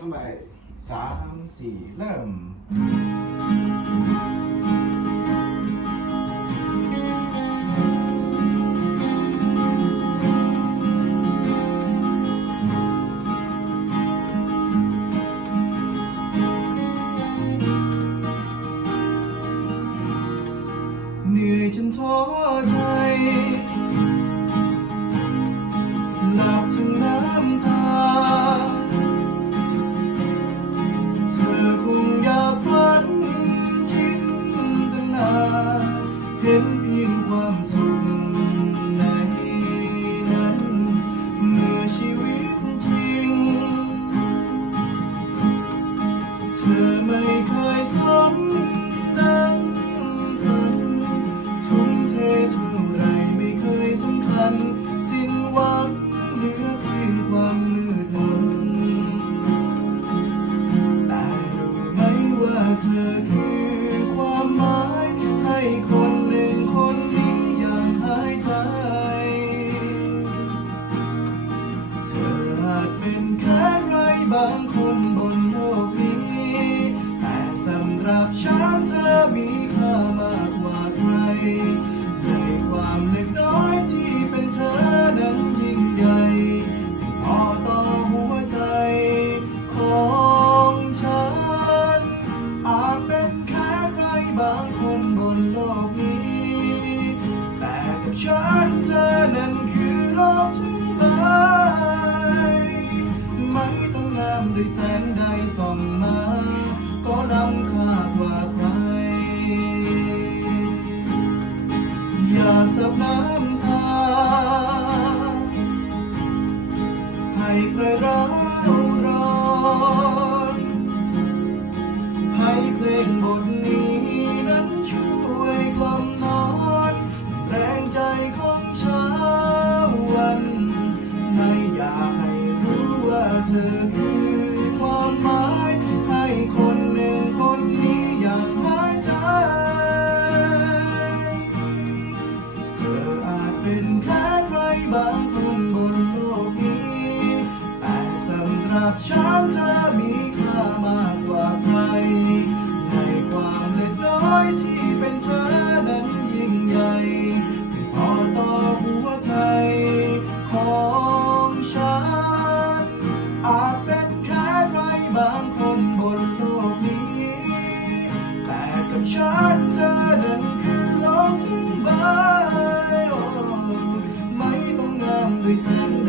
ตั้งแต่สามสี่เริ่มเหนื่อยจนท้อใจ บางคนบนโลกนี้ แต่สำหรับฉันเธอมีค่ามากกว่าใคร ยแสงใดส่องมา ก็นำค่ากว่าใคร อยากสับน้ำตาให้ใครร้าร้อนให้เพลงบทนี้นั้นช่วยกล่อม บางคนบนโลกนี้ แต่สำหรับฉันเธอมีค่ามากกว่าใคร ในความเล็กน้อยที่เป็นเธอนั้นยิ่งใหญ่ไม่พอต่อหัวใจของฉัน อาจเป็นแค่ใครบางคนบนโลกนี้ แต่กับฉันเธอนั้น งา